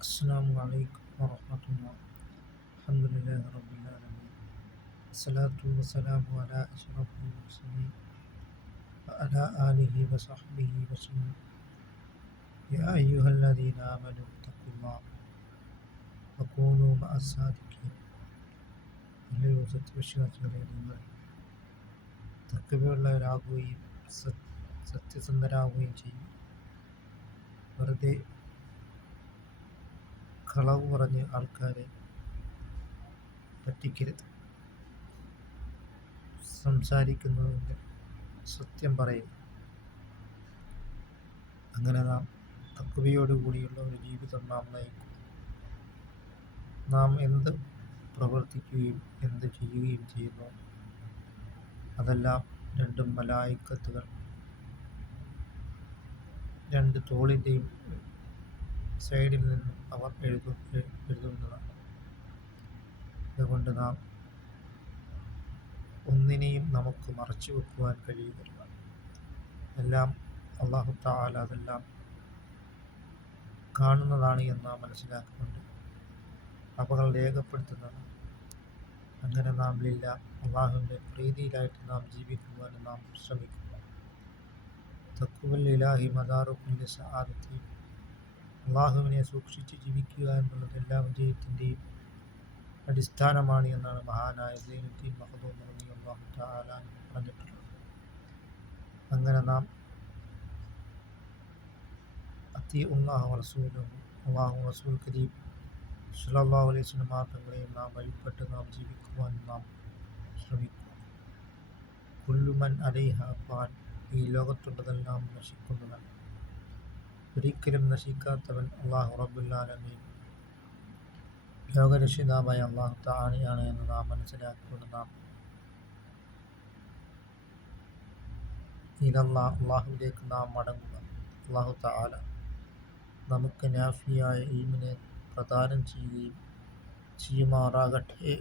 السلام عليكم ورحمة الله الحمد لله رب العالمين الصلاة والسلام على أشرف المرسلين وعلى آله وصحبه وسلم يا أيها الذين آمنوا اتقوا الله وكونوا مع الصادقين അല്ലയോ സത്യവിശ്വാസികളെ നിങ്ങൾ തക്കവയുള്ളവരാകുകയും സത്യസന്ധരാകുകയും ചെയ്യും വെറുതെ കളവ് പറഞ്ഞ് ആൾക്കാരെ പറ്റിക്കരുത്. സംസാരിക്കുന്നതിന്റെ സത്യം പറയുക. അങ്ങനെ നാം തക്കവയോടുകൂടിയുള്ള ഒരു ജീവിതം നാം നയിക്കും. നാം എന്ത് പ്രവർത്തിക്കുകയും എന്ത് ചെയ്യുകയും ചെയ്യുന്നു അതെല്ലാം രണ്ടും മലായിക്കത്തുകൾ. രണ്ട് തോളിന്റെയും സൈഡിൽ നിന്ന് അവർ എഴുതു എഴുതുന്നതാണ്. അതുകൊണ്ട് നാം ഒന്നിനെയും നമുക്ക് മറച്ചു വെക്കുവാൻ കഴിയുന്നില്ല. എല്ലാം അള്ളാഹു താല അതെല്ലാം കാണുന്നതാണ് എന്ന് നാം മനസ്സിലാക്കുന്നുണ്ട് അപകൾ രേഖപ്പെടുത്തുന്നതാണ്. അങ്ങനെ നാം ഇല്ല അള്ളാഹുവിന്റെ പ്രീതിയിലായിട്ട് നാം ജീവിക്കുവാൻ നാം ശ്രമിക്കുക തക്കുവൽ ഇലാഹി മദാറുക്കുല്യ സഹാദത്തി അള്ളാഹുവിനെ സൂക്ഷിച്ച് ജീവിക്കുക എന്നുള്ളത് എല്ലാ വിജയത്തിന്റെയും അടിസ്ഥാനമാണ് എന്നാണ് മഹാനായ സൈനുദ്ദീൻ മഹദൂം അള്ളാഹു താല പറഞ്ഞിട്ടുള്ളത്. അങ്ങനെ നാം അത്തി ഉള്ളാഹു റസൂലും അള്ളാഹു റസൂൽ കരീം സുലല്ലാഹു അലൈഹി സ്വലം തങ്ങളെയും നാം വഴിപ്പെട്ട് നാം ജീവിക്കുവാൻ നാം ശ്രമിക്കുക കുല്ലുമൻ അലൈഹ പാൻ ഈ ലോകത്തുള്ളതെല്ലാം നശിക്കുന്നതാണ് ഒരിക്കലും നശിക്കാത്തവൻ അള്ളാഹു റബുല്ലാലമീൻ ലോകരക്ഷിതാവായ അള്ളാഹു താണിയാണ് എന്ന് നാം മനസ്സിലാക്കിക്കൊണ്ട് നാം ഇതല്ല അള്ളാഹുവിലേക്ക് നാം മടങ്ങുക. അള്ളാഹു താല നമുക്ക് നാഫിയായ ഈമിനെ പ്രദാനം ചെയ്യുകയും ചെയ്യുമാറാകട്ടെ.